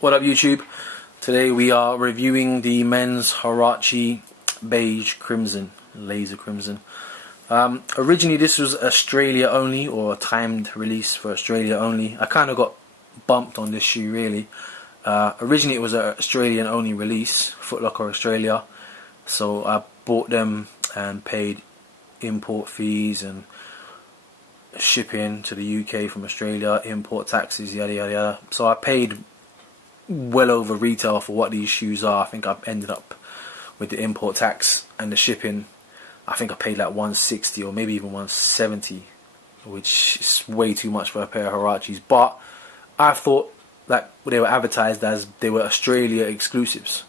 What up YouTube? Today we are reviewing the men's Huarache Beige Crimson, Laser Crimson. Originally this was Australia only, or a timed release for Australia only. I kind of got bumped on this shoe really. Originally it was an Australian only release, Foot Locker Australia. So I bought them and paid import fees and shipping to the UK from Australia, import taxes, yada yada yada. So I paid well over retail for what these shoes are. I think I've ended up with the import tax and the shipping, I think I paid like 160 or maybe even 170, which is way too much for a pair of Huaraches. But I thought that they were advertised as they were Australia exclusives,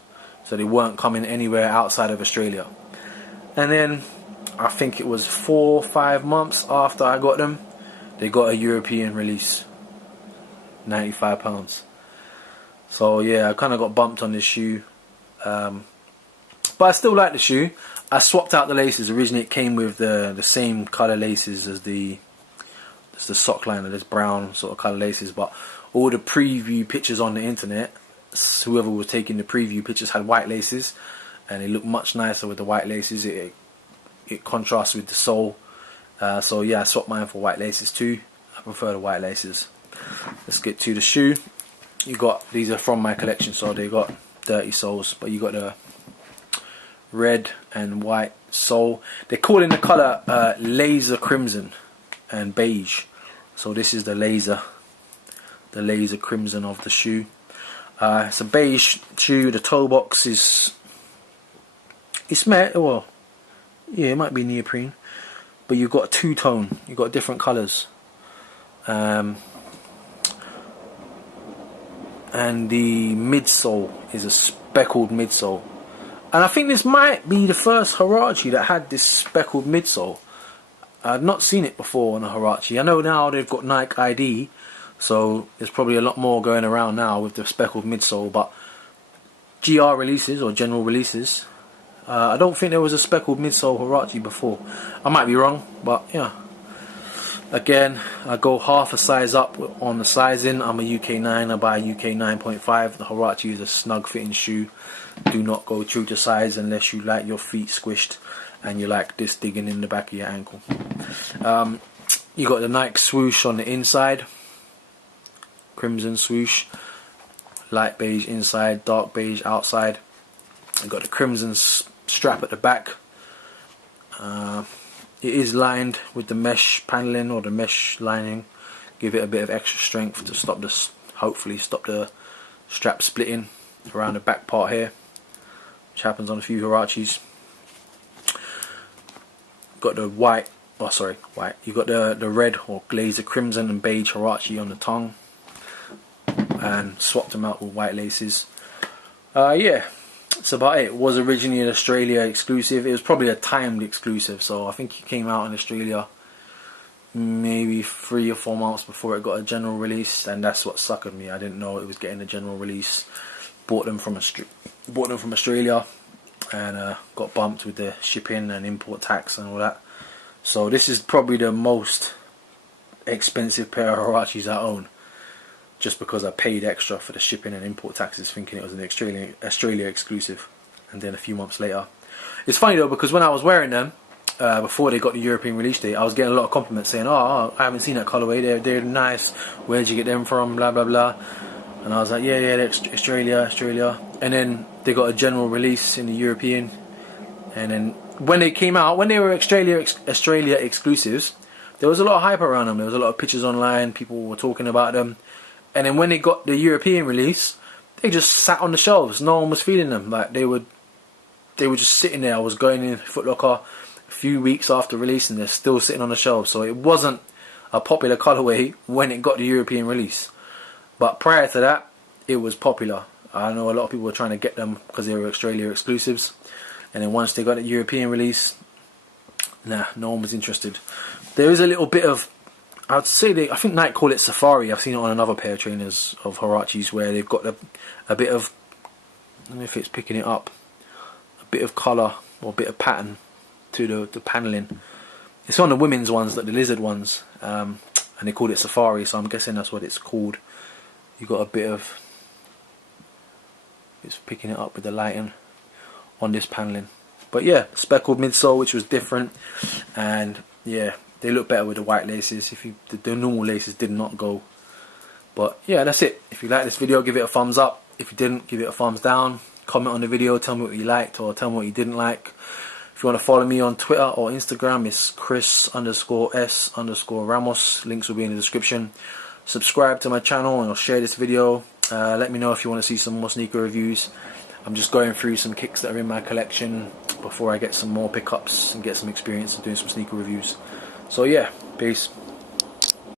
so they weren't coming anywhere outside of Australia. And then I think it was 4 or 5 months after I got them, they got a European release, £95. So yeah, I kind of got bumped on this shoe, but I still like the shoe. I swapped out the laces. Originally it came with the same colour laces as the sock liner, this brown sort of colour laces, but all the preview pictures on the internet, whoever was taking the preview pictures had white laces, and they look much nicer with the white laces. It contrasts with the sole. So yeah, I swapped mine for white laces too. I prefer the white laces. Let's get to the shoe. These are from my collection, so they got dirty soles, but you got the red and white sole. They're calling the colour laser crimson and beige, so this is the laser crimson of the shoe. It's a beige shoe. The toe box is, it's matte, well yeah, it might be neoprene, but you've got two-tone, you've got different colours. And the midsole is a speckled midsole, and I think this might be the first Huarache that had this speckled midsole. I've not seen it before on a Huarache. I know now they've got Nike ID, so there's probably a lot more going around now with the speckled midsole, but GR releases or general releases, I don't think there was a speckled midsole Huarache before. I might be wrong, but yeah. Again, I go half a size up on the sizing. I'm a UK 9, I buy a UK 9.5. The Huarache is a snug fitting shoe. Do not go true to size unless you like your feet squished and you like this digging in the back of your ankle. You got the Nike swoosh on the inside, crimson swoosh, light beige inside, dark beige outside. You got the crimson strap at the back. It is lined with the mesh paneling or the mesh lining. Give it a bit of extra strength to stop this, hopefully stop the strap splitting around the back part here, which happens on a few Huaraches. Got the white, oh sorry, white. You got the red or laser crimson and beige Huarache on the tongue, and swapped them out with white laces. Yeah. That's about it. It was originally an Australia exclusive. It was probably a timed exclusive, so I think it came out in Australia maybe 3 or 4 months before it got a general release, and that's what suckered me. I didn't know it was getting a general release. Bought them from Australia, and got bumped with the shipping and import tax and all that. So this is probably the most expensive pair of Huaraches I own, just because I paid extra for the shipping and import taxes, thinking it was an Australia exclusive, and then a few months later. It's funny though, because when I was wearing them before they got the European release date, I was getting a lot of compliments saying, "Oh, I haven't seen that colorway. They're nice. Where'd you get them from? Blah blah blah." And I was like, "Yeah, they're Australia." And then they got a general release in the European, and then when they came out, when they were Australia exclusives, there was a lot of hype around them. There was a lot of pictures online. People were talking about them. And then when they got the European release, they just sat on the shelves. No one was feeling them. Like they were just sitting there. I was going in Foot Locker a few weeks after release, and they're still sitting on the shelves. So it wasn't a popular colorway when it got the European release. But prior to that, it was popular. I know a lot of people were trying to get them because they were Australia exclusives. And then once they got the European release, nah, no one was interested. There is a little bit of, I'd say I think Nike call it safari. I've seen it on another pair of trainers of Huaraches where they've got a bit of, I don't know if it's picking it up, a bit of colour or a bit of pattern to the panelling. It's on the women's ones, like the lizard ones, and they called it safari, so I'm guessing that's what it's called. You got a bit of it's picking it up with the lighting on this paneling. But yeah, speckled midsole, which was different, and yeah, they look better with the white laces. If the normal laces did not go. But yeah, that's it. If you like this video, give it a thumbs up. If you didn't, give it a thumbs down. Comment on the video, tell me what you liked or tell me what you didn't like. If you want to follow me on Twitter or Instagram, it's Chris_S_Ramos. Links will be in the description. Subscribe to my channel and I'll share this video. Let me know if you want to see some more sneaker reviews. I'm just going through some kicks that are in my collection before I get some more pickups and get some experience of doing some sneaker reviews. So yeah, peace.